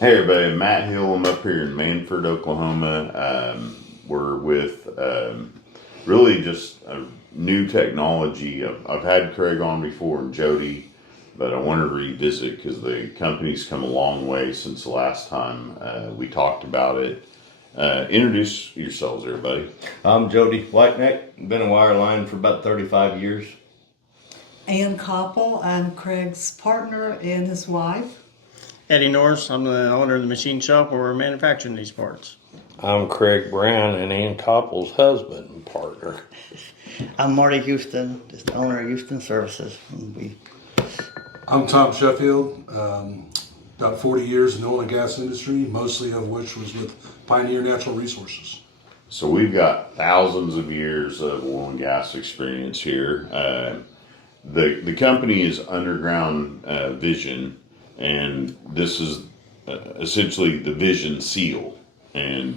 Hey everybody, Matt Hill. I'm up here in Manford, Oklahoma. We're with really just a new technology. I've had Craig on before and Jody, but I wanted to revisit because the company's come a long way since the last time we talked about it. Introduce yourselves, everybody. I'm Jody Whiteneck. Been a wireline for about 35 years. Ann Copple, I'm Craig's partner and his wife. Eddie Norris, I'm the owner of the machine shop where we're manufacturing these parts. I'm Craig Brown and Ann Copple's husband and partner. I'm Marty Houston, just the owner of Houston Services. I'm Tom Sheffield, about 40 years in the oil and gas industry, mostly of which was with Pioneer Natural Resources. So we've got thousands of years of oil and gas experience here. The company is Underground Vision, and this is essentially the VisionSeal. And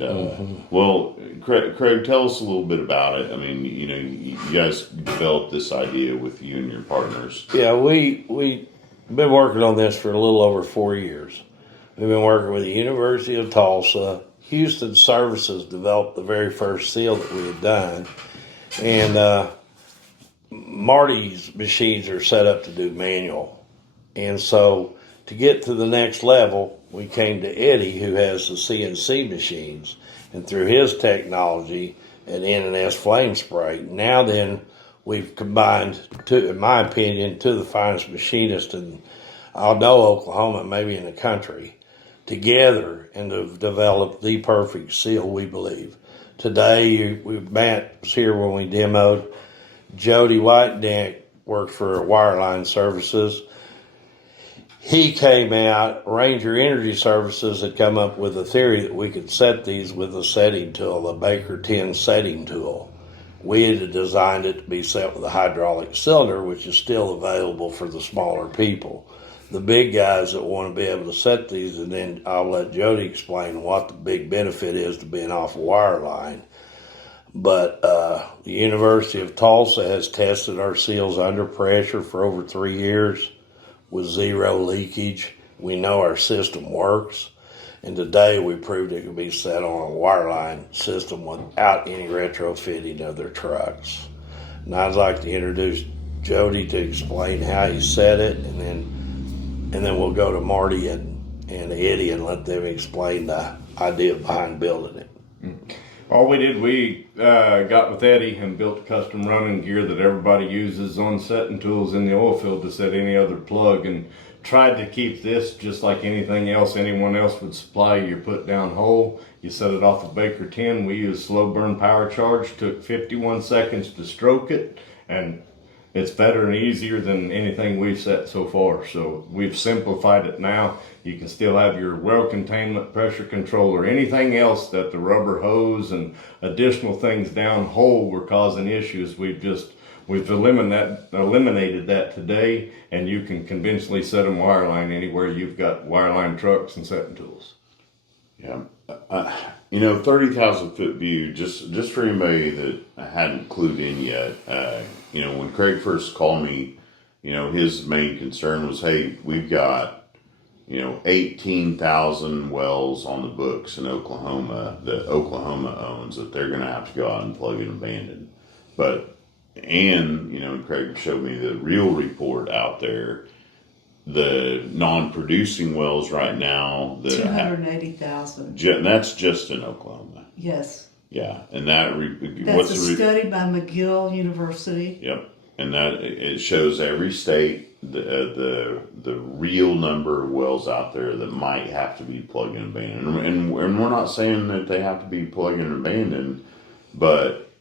well, Craig, tell us a little bit about it. I mean, you guys developed this idea with you and your partners. Yeah, we been working on this for a little over 4 years. We've been working with the University of Tulsa. Houston Services developed the very first seal that we had done, and Marty's machines are set up to do manual, and so to get to the next level, we came to Eddie, who has the CNC machines, and through his technology and N&S flame spray, now then we've combined, in my opinion, two of the finest machinists in, I know, Oklahoma, maybe in the country, together and have developed the perfect seal, we believe. Today, Matt was here when we demoed. Jody Whiteneck worked for Wireline Services. He came out, Ranger Energy Services had come up with a theory that we could set these with a setting tool, the Baker 10 setting tool. We had designed it to be set with a hydraulic cylinder, which is still available for the smaller people. The big guys that want to be able to set these, and then I'll let Jody explain what the big benefit is to being off a wireline. But the University of Tulsa has tested our seals under pressure for over 3 years with zero leakage. We know our system works, and today we proved it could be set on a wireline system without any retrofitting of their trucks. And I'd like to introduce Jody to explain how he set it, and then we'll go to Marty and Eddie and let them explain the idea behind building it. All we did, we got with Eddie and built custom running gear that everybody uses on setting tools in the oil field to set any other plug, and tried to keep this just like anything else anyone else would supply. You put down hole, you set it off a Baker 10. We use slow burn power charge, took 51 seconds to stroke it, and it's better and easier than anything we've set so far. So we've simplified it now. You can still have your well containment, pressure control, or anything else that the rubber hose and additional things down hole were causing issues. We've eliminated that today, and you can conventionally set them wireline anywhere you've got wireline trucks and setting tools. Yeah. 30,000 foot view, just for anybody that hadn't clued in yet, when Craig first called me, his main concern was, hey, we've got, 18,000 wells on the books in Oklahoma that Oklahoma owns that they're going to have to go out and plug and abandon. But, and Craig showed me the real report out there. The non-producing wells right now, 280,000. That's just in Oklahoma. Yes. Yeah, and That's a study by McGill University. Yep, and that it shows every state the real number of wells out there that might have to be plug and abandoned, and we're not saying that they have to be plug and abandoned, but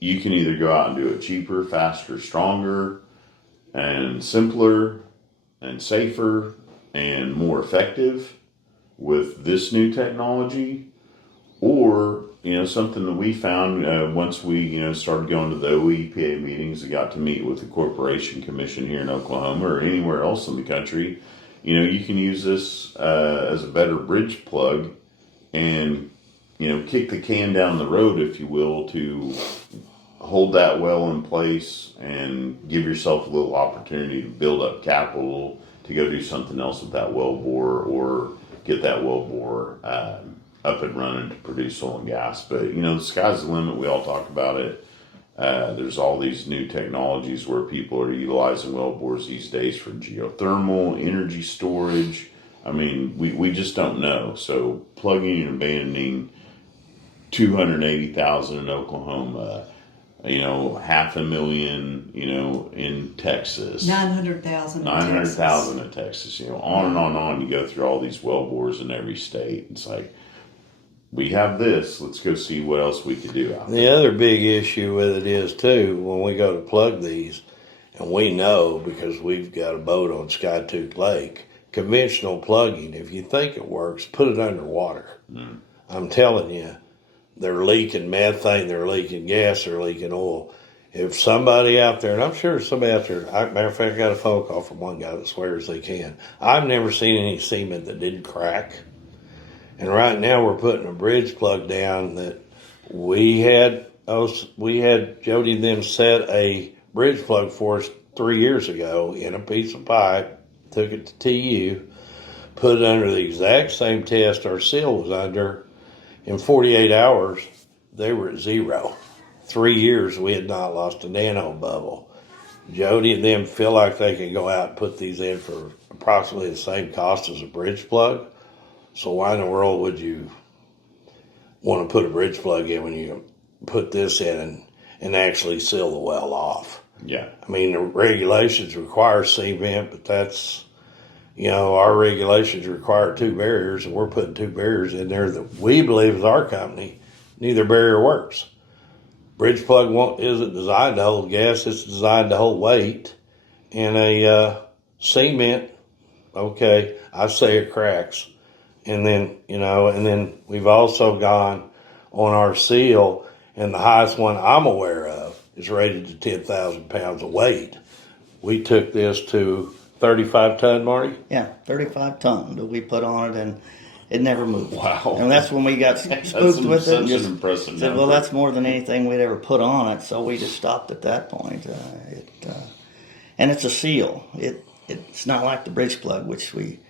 you can either go out and do it cheaper, faster, stronger, and simpler, and safer, and more effective with this new technology, or something that we found once we started going to the OEPA meetings and got to meet with the Corporation Commission here in Oklahoma or anywhere else in the country. You can use this as a better bridge plug, and kick the can down the road, if you will, to hold that well in place and give yourself a little opportunity to build up capital to go do something else with that well bore, or get that wellbore up and running to produce oil and gas. But you know, the sky's the limit. We all talk about it. There's all these new technologies where people are utilizing wellbores these days for geothermal, energy storage. I mean, we just don't know. So plugging and abandoning 280,000 in Oklahoma, you know, 500,000, you know, in Texas, 900,000. 900,000 in Texas, you know, on and on and on. You go through all these wellbores in every state. It's like, we have this, let's go see what else we could do out there. The other big issue with it is too, when we go to plug these, and we know because we've got a boat on Skytooth Lake, conventional plugging, if you think it works, put it underwater. I'm telling you, they're leaking methane, they're leaking gas, they're leaking oil. If somebody out there, and I'm sure somebody out there, matter of fact, I got a phone call from one guy that swears they can. I've never seen any cement that didn't crack. And right now we're putting a bridge plug down that we had Jody and them set a bridge plug for us 3 years ago in a piece of pipe, took it to TU, put it under the exact same test our seal was under. In 48 hours, they were at 0. 3 years, we had not lost a nano bubble. Jody and them feel like they can go out and put these in for approximately the same cost as a bridge plug. So why in the world would you want to put a bridge plug in when you put this in and actually seal the well off? Yeah. I mean, the regulations require cement, but that's, you know, our regulations require 2 barriers, and we're putting 2 barriers in there that we believe is our company. Neither barrier works. Bridge plug isn't designed to hold gas, it's designed to hold weight. And a cement, okay, I say it cracks. And then, you know, and then we've also gone on our seal, and the highest one I'm aware of is rated to 10,000 pounds of weight. We took this to 35 ton, Marty? Yeah, 35 ton that we put on it, and it never moved. Wow. And that's when we got spooked with it. Such And just an impressive said, number. well, that's more than anything we'd ever put on it, so we just stopped at that point. And it's a seal. It's not like the bridge plug, which we,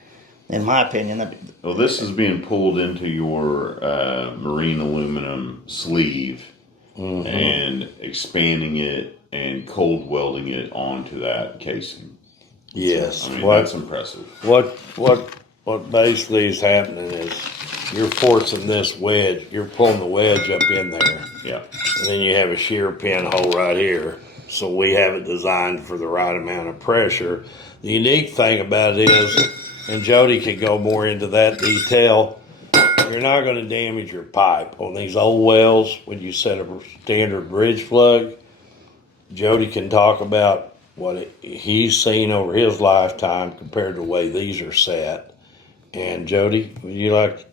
in my opinion, Well, this is being pulled into your marine aluminum sleeve and expanding it and cold welding it onto that casing. Yes. I mean, that's impressive. What basically is happening is you're forcing this wedge, you're pulling the wedge up in there, Yeah. and then you have a shear pin hole right here. So we have it designed for the right amount of pressure. The unique thing about it is, and Jody could go more into that detail, you're not going to damage your pipe. On these old wells, when you set a standard bridge plug, Jody can talk about what he's seen over his lifetime compared to the way these are set. And Jody, would you like?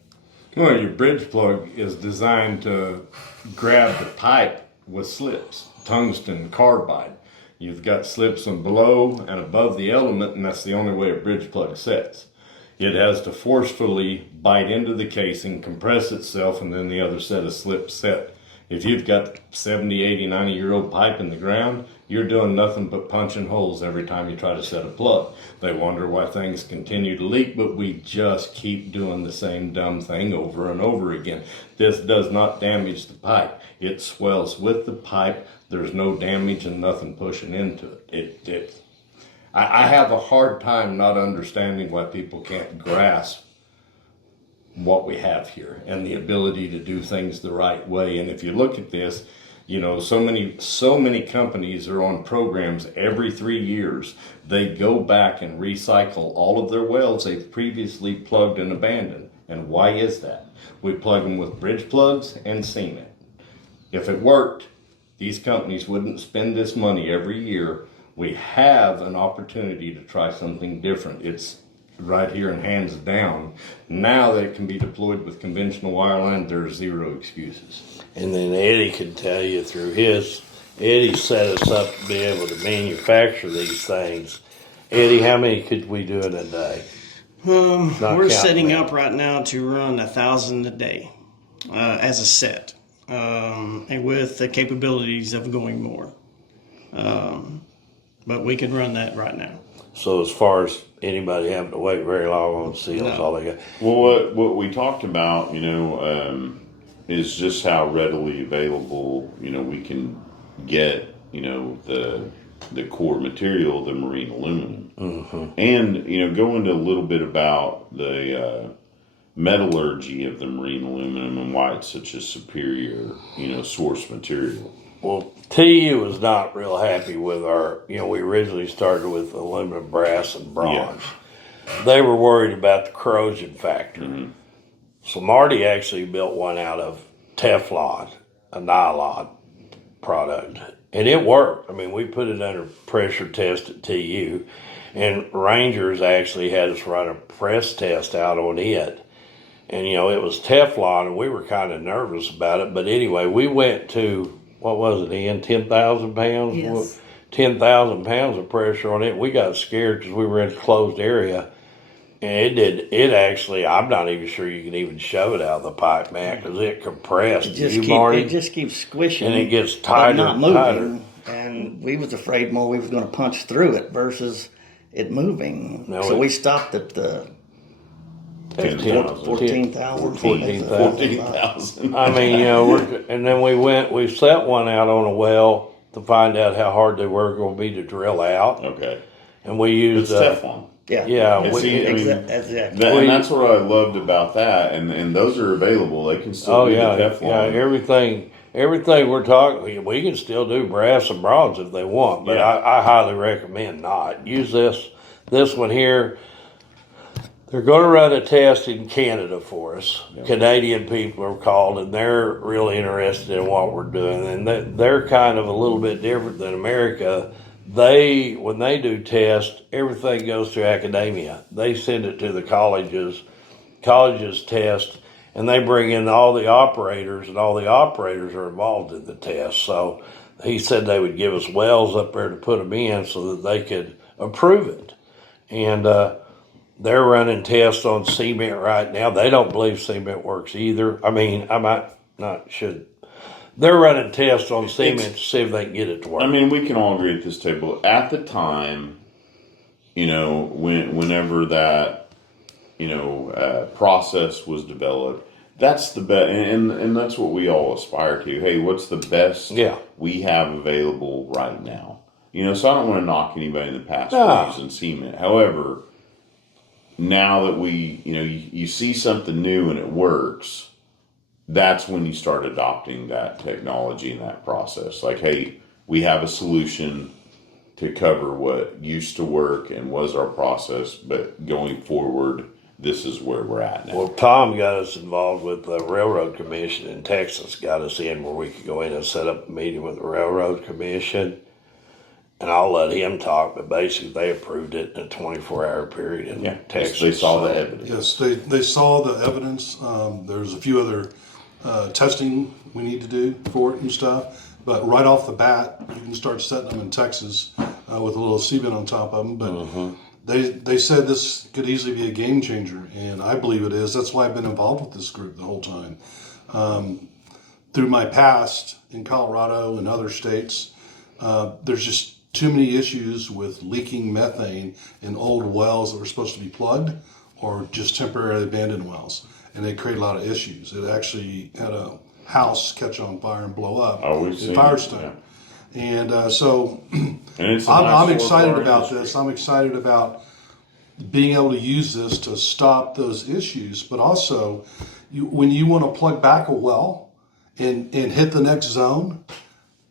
Well, your bridge plug is designed to grab the pipe with slips, tungsten carbide. You've got slips on below and above the element, and that's the only way a bridge plug sets. It has to forcefully bite into the casing, compress itself, and then the other set of slips set. If you've got 70, 80, 90-year-old pipe in the ground, you're doing nothing but punching holes every time you try to set a plug. They wonder why things continue to leak, but we just keep doing the same dumb thing over and over again. This does not damage the pipe. It swells with the pipe. There's no damage and nothing pushing into it. I have a hard time not understanding why people can't grasp what we have here and the ability to do things the right way. And if you look at this, you know, so many companies are on programs every 3 years. They go back and recycle all of their wells they've previously plugged and abandoned. And why is that? We plug them with bridge plugs and cement. If it worked, these companies wouldn't spend this money every year. We have an opportunity to try something different. It's right here and hands down. Now that it can be deployed with conventional wireline, there's zero excuses. And then Eddie can tell you through Eddie set us up to be able to manufacture these things. Eddie, how many could we do in a day? We're setting up right now to run 1,000 a day as a set, and with the capabilities of going more. But we can run that right now. So as far as anybody having to wait very long on seals. No. All they got. Well, what we talked about, is just how readily available, we can get, the core material, the marine aluminum, and go into a little bit about the metallurgy of the marine aluminum and why it's such a superior, source material. Well, TU was not real happy with our. We originally started with aluminum, brass, and bronze. Yeah. They were worried about the corrosion factor. Mm-hmm. So Marty actually built one out of Teflon, a nylon product, and it worked. I mean, we put it under pressure test at TU, and Rangers actually had us run a press test out on it. And, it was Teflon, and we were kind of nervous about it. But anyway, we went to, what was it, Ian, 10,000 pounds? Yes. 10,000 pounds of pressure on it. We got scared because we were in a closed area. And it actually, I'm not even sure you can even shove it out of the pipe, man, because it compressed. It just keeps squishing. And it gets tighter not and moving. tighter. And we was afraid more we was going to punch through it versus it moving. No, so we stopped at the 10,000. 14,000. 14,000. I mean, and then we set one out on a well to find out how hard they were going to be to drill out. Okay. And we used It's Teflon. Yeah. Yeah. Exactly. And that's what I loved about that. And those are available. They can still do the Teflon. Yeah, everything we're talking, we can still do brass and bronze if they want, but I highly recommend not. Use this one here. They're going to run a test in Canada for us. Yep. Canadian people are called, and they're really interested in what we're doing. And they're kind of a little bit different than America. When they do tests, everything goes through academia. They send it to the colleges test, and they bring in all the operators, and all the operators are involved in the test. So he said they would give us wells up there to put them in so that they could approve it. And they're running tests on cement right now. They don't believe cement works either. I mean, they're running tests on cement to see if they can get it to work. I mean, we can all agree at this table. At the time, whenever that, process was developed, that's the best, and that's what we all aspire to. Hey, what's the best we have available right now? So I don't want to knock anybody in the past for using cement. However, now that you see something new and it works, that's when you start adopting that technology and that process. Like, hey, we have a solution to cover what used to work and was our process, but going forward, this is where we're at now. Well, Tom got us involved with the Railroad Commission in Texas, got us in where we could go in and set up a meeting with the Railroad Commission. And I'll let him talk, but basically they approved it in a 24-hour period in Texas. They saw the evidence. Yes, they saw the evidence. There's a few other testing we need to do for it and stuff. But right off the bat, you can start setting them in Texas with a little cement on top of them. But they said this could easily be a game changer, and I believe it is. That's why I've been involved with this group the whole time. Through my past in Colorado and other states, there's just too many issues with leaking methane in old wells that were supposed to be plugged or just temporarily abandoned wells. And they create a lot of issues. It actually had a house catch on fire and blow up in Firestone. Yeah. And so I'm excited about this. I'm excited about being able to use this to stop those issues. But also, when you want to plug back a well and hit the next zone,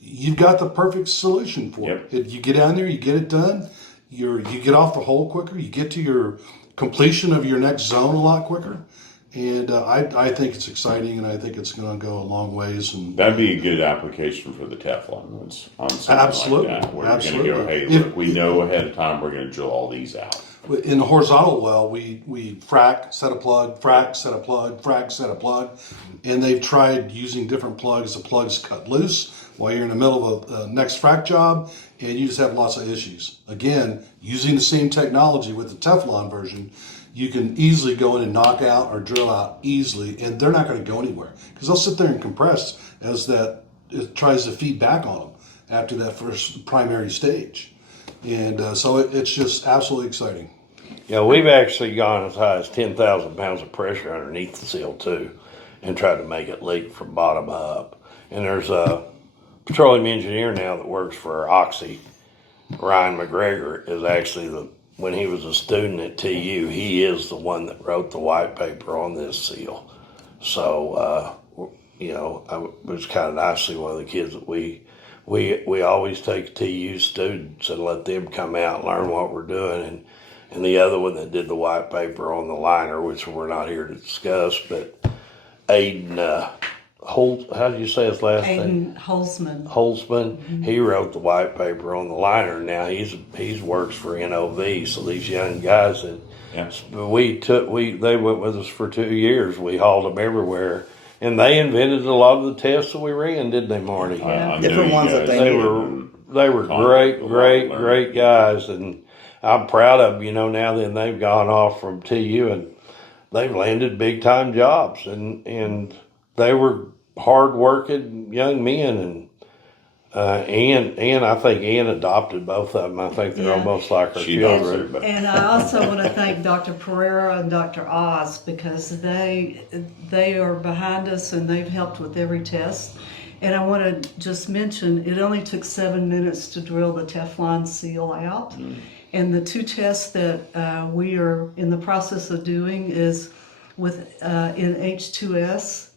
you've got the perfect solution for it. You get down there, you get it done, you get off the hole quicker, you get to your completion of your next zone a lot quicker. And I think it's exciting, and I think it's going to go a long ways. And that'd be a good application for the Teflon ones on something like that, where you're going to go, hey, look, we know ahead of time we're going to drill all these out. In the horizontal well, we frack, set a plug, frack, set a plug, frack, set a plug, and they've tried using different plugs. The plugs cut loose while you're in the middle of the next frack job, and you just have lots of issues. Again, using the same technology with the Teflon version, you can easily go in and knock out or drill out easily, and they're not going to go anywhere because they'll sit there and compress as that it tries to feed back on them after that first primary stage. And so it's just absolutely exciting. Yeah, we've actually gone as high as 10,000 pounds of pressure underneath the seal too, and tried to make it leak from bottom up. And there's a petroleum engineer now that works for Oxy. Ryan McGregor is actually when he was a student at TU, he is the one that wrote the white paper on this seal. So, you know, it was kind of nice to see one of the kids that we always take TU students and let them come out and learn what we're doing. And the other one that did the white paper on the liner, which we're not here to discuss, but Aiden how did you say his last name? Aiden Holzman. Holzman. He wrote the white paper on the liner. Now he's works for NOV. So these young guys that they went with us for 2 years. We hauled them everywhere, and they invented a lot of the tests that we ran, didn't they, Marty? Yeah. Different ones that They were great guys, and I'm proud of them. You know, now then they've gone off from TU and they've landed big time jobs, and they were hard working young men. And I think Ann adopted both of them. I think they're almost like her children. And I also want to thank Dr. Pereira and Dr. Oz, because they are behind us and they've helped with every test. And I want to just mention, it only took 7 minutes to drill the Teflon seal out. And the 2 tests that we are in the process of doing is with in H2S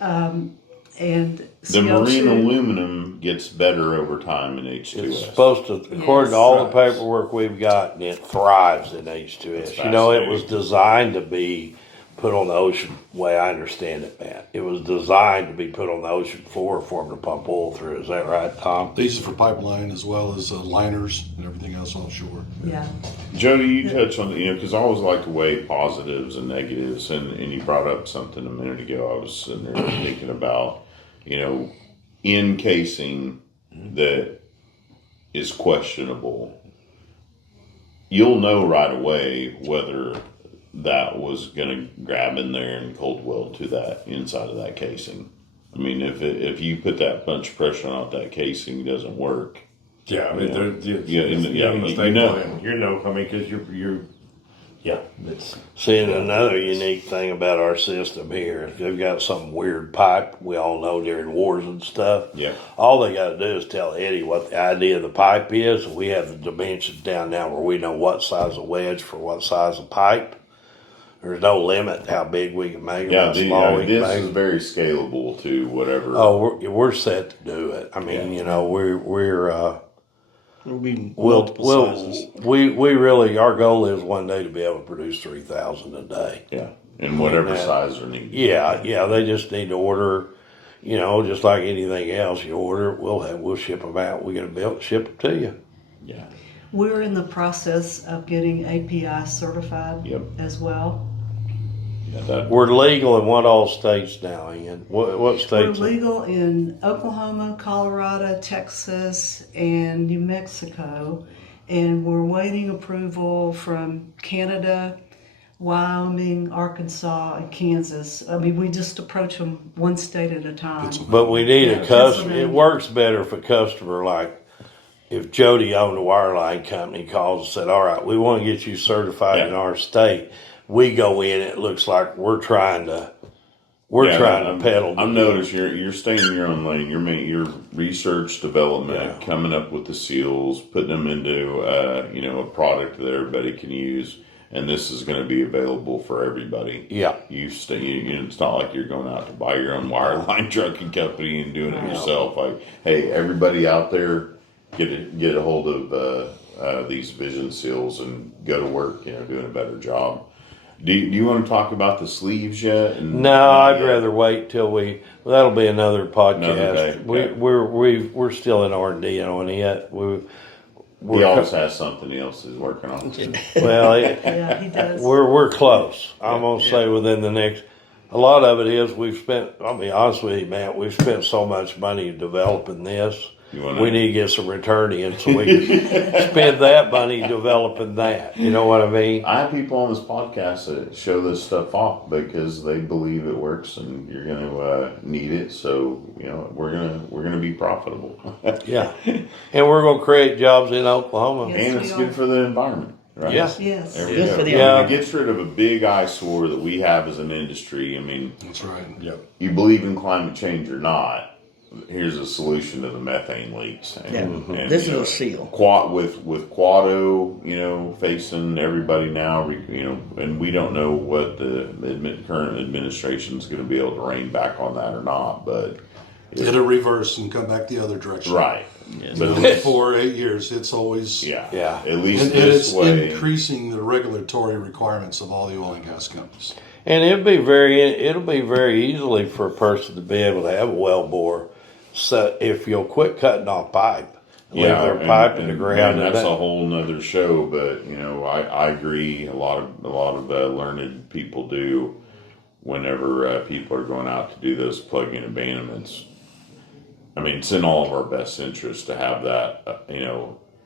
and The CO2. marine aluminum gets better over time in H2S. It's supposed to, according to all the paperwork we've gotten, it thrives in H2S. You know, it was designed to be put on the ocean, way I understand it, Matt. It was designed to be put on the ocean floor for them to pump oil through. Is that right, Tom? They use it for pipeline as well as liners and everything else offshore. Yeah. Jody, you touched on, because I always like to weigh positives and negatives, and you brought up something a minute ago. I was sitting there thinking about, encasing that is questionable. You'll know right away whether that was going to grab in there and cold weld to that inside of that casing. I mean, if you put that bunch of pressure on that casing, it doesn't work. Yeah, I mean, because it's Seeing another unique thing about our system here, if they've got some weird pipe, we all know during wars and stuff. Yeah. All they got to do is tell Eddie what the idea of the pipe is. We have the dimensions down now where we know what size of wedge for what size of pipe. There's no limit how big we can make them, how small we can this make is them. very scalable to whatever. Oh, we're set to do it. I mean, There'll be multiple sizes. we really, our goal is one day to be able to produce 3,000 a day. Yeah, and whatever size are needed. Yeah, they just need to order, just like anything else. You order it, we'll ship them out. We get it built, ship them to you. Yeah. We're in the process of getting API certified as well. Yeah, We're legal in what all states now, Ian? What We're states? legal in Oklahoma, Colorado, Texas, and New Mexico, and we're waiting approval from Canada, Wyoming, Arkansas, and Kansas. I mean, we just approach them one state at a time. But we need a customer. Pennsylvania. It works better if a customer, like if Jody owned a wireline company, calls and said, all right, we want to get you certified in our state. We go in, it looks like we're trying to pedal. I've noticed you're staying in your own lane. You're making your research development, coming up with the seals, putting them into a product that everybody can use, and this is going to be available for everybody. Yeah. It's not like you're going out to buy your own wireline trucking company and doing it yourself. Like, hey, everybody out there, get a hold of these VisionSeals and go to work. Doing a better job. Do you want to talk about the sleeves yet? No, I'd rather wait till that'll be another podcast. Okay. We're still in R&D on it. He always has something else he's working on. Well, Yeah, he does. we're close. I'm gonna say within the next. A lot of it is I'll be honest with you, man. We've spent so much money developing this. We need to get some return in so we can spend that money developing that. You know what I mean? I have people on this podcast that show this stuff off because they believe it works, and you're going to need it. So we're gonna be profitable. Yeah, and we're gonna create jobs in Oklahoma. Yes. And it's good for the environment. right? Yeah. Yes. There we Good go. for the Yeah, owner. it gets rid of a big eyesore that we have as an industry. I mean, That's right. Yep. you believe in climate change or not, here's a solution to the methane leaks. And, Yeah. This is a seal. Quad with Quado, facing everybody now, and we don't know what the current administration is going to be able to rein back on that or not, but It'll reverse and come back the other direction. right. Yes. But at For least, 4 or 8 years, it's always Yeah. At least and this it's way. increasing the regulatory requirements of all the oil and gas companies. And it'll be very easily for a person to be able to have a well bore. So if you'll quit cutting off pipe, leave their pipe in the ground. And that's a whole nother show. But I agree. A lot of learned people do. Whenever people are going out to do those plug-in abandonments, I mean, it's in all of our best interest to have that,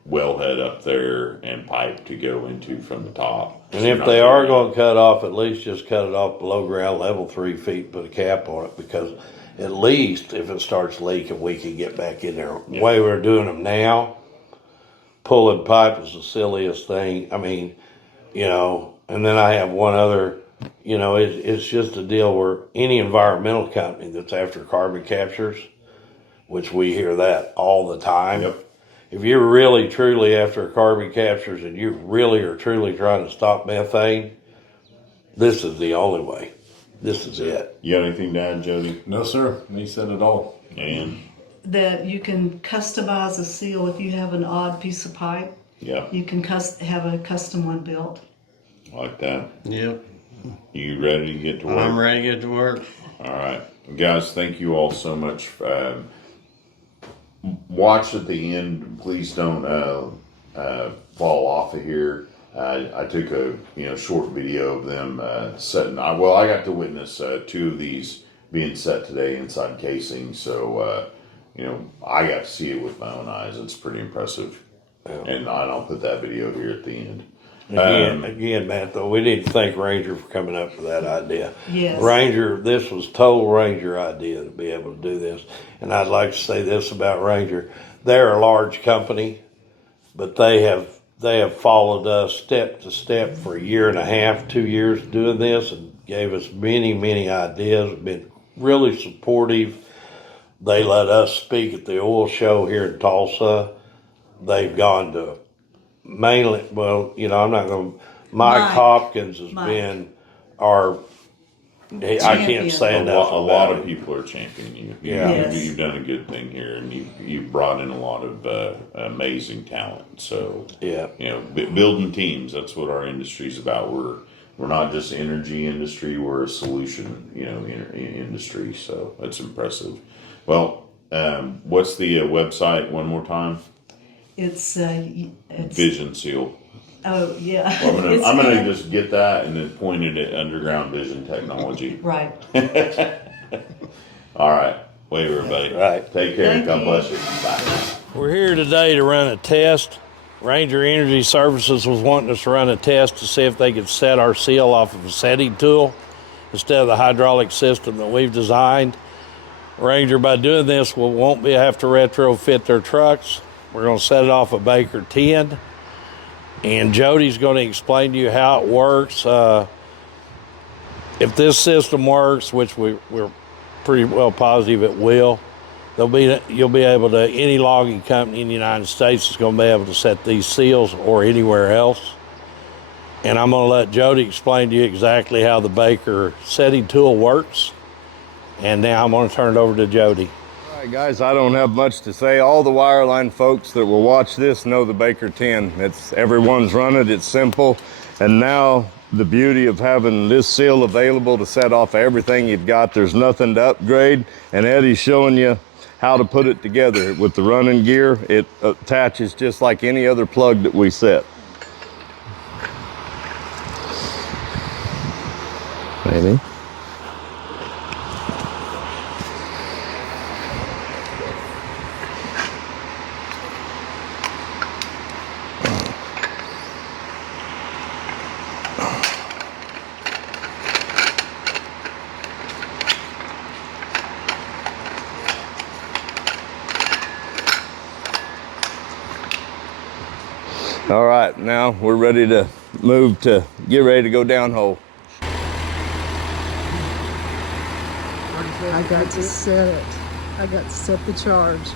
wellhead up there and pipe to go into from the top. And if they are going to cut off, at least just cut it off below ground level 3 feet, put a cap on it, because at least if it starts leaking, we can get back in there. The way we're doing them now, pulling pipe is the silliest thing. I mean, and then I have one other, it's just a deal where any environmental company that's after carbon captures, which we hear that all the time. Yep. If you're really truly after carbon captures and you really are truly trying to stop methane, this is the only way. This is it. You got anything to add, Jody? No, sir. He said it all. And That you can customize a seal if you have an odd piece of pipe. yeah, You can have a custom one built. like that. Yep. You ready to get to work? I'm ready to get to work. All right, guys. Thank you all so much. Watch at the end. Please don't fall off of here. I took a short video of them setting. I got to witness 2 of these being set today inside casing. So I got to see it with my own eyes. It's pretty impressive. And I'll put that video here at the end. Again, Matt, though, we need to thank Ranger for coming up with that idea. Yes. Ranger, this was total Ranger idea to be able to do this. And I'd like to say this about Ranger. They're a large company, but they have followed us step to step for 1.5 2 years doing this, and gave us many, many ideas, been really supportive. They let us speak at the oil show here in Tulsa. They've gone to mainly, I'm not going to, Mike Hopkins has been our, I can't say A enough lot about of it. people are championing you. Yes. You've done a good thing here, and you've brought in a lot of amazing talent. So Yeah. Building teams. That's what our industry's about. We're not just energy industry. We're a solution, industry. So that's impressive. Well, what's the website one more time? It's VisionSeal. Oh yeah. Well, I'm gonna just get that and then point it at Underground Vision Technology. Right. All right. Wait, everybody. Right. Take care. Thank God you. bless you. Bye. We're here today to run a test. Ranger Energy Services was wanting us to run a test to see if they could set our seal off of a setting tool instead of the hydraulic system that we've designed. Ranger, by doing this, won't have to retrofit their trucks. We're going to set it off a Baker 10. And Jody's going to explain to you how it works. If this system works, which we're pretty well positive it will, you'll be able to, any logging company in the United States is going to be able to set these seals, or anywhere else. And I'm going to let Jody explain to you exactly how the Baker setting tool works. And now I'm going to turn it over to Jody. All right, guys, I don't have much to say. All the wireline folks that will watch this know the Baker 10. Everyone's run it. It's simple. And now the beauty of having this seal available to set off everything you've got, there's nothing to upgrade. And Eddie's showing you how to put it together with the running gear. It attaches just like any other plug that we set. Maybe. All right, now we're ready to move to get ready to go downhole. I got to set it. I got to set the charge.